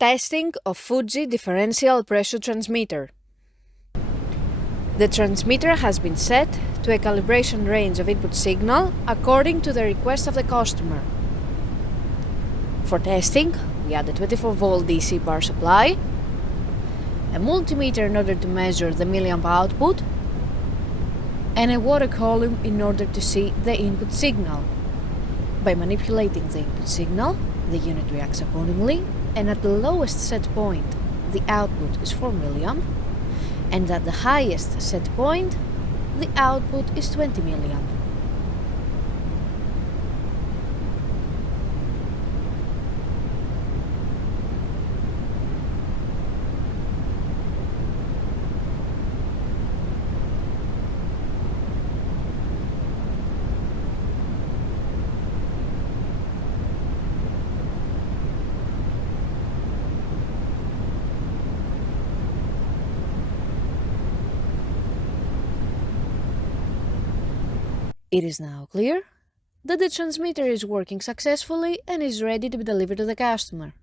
Testing of Fuji Differential Pressure Transmitter. The transmitter has been set to a calibration range of input signal according to the request of the customer. For testing, we add a 24-volt DC power supply, a multimeter in order to measure the milliamp output, and a water column in order to see the input signal. By manipulating the input signal, the unit reacts accordingly, and at the lowest set point, the output is 4 milliamp, and at the highest set point, the output is 20 milliamp. It is now clear that the transmitter is working successfully and is ready to be delivered to the customer.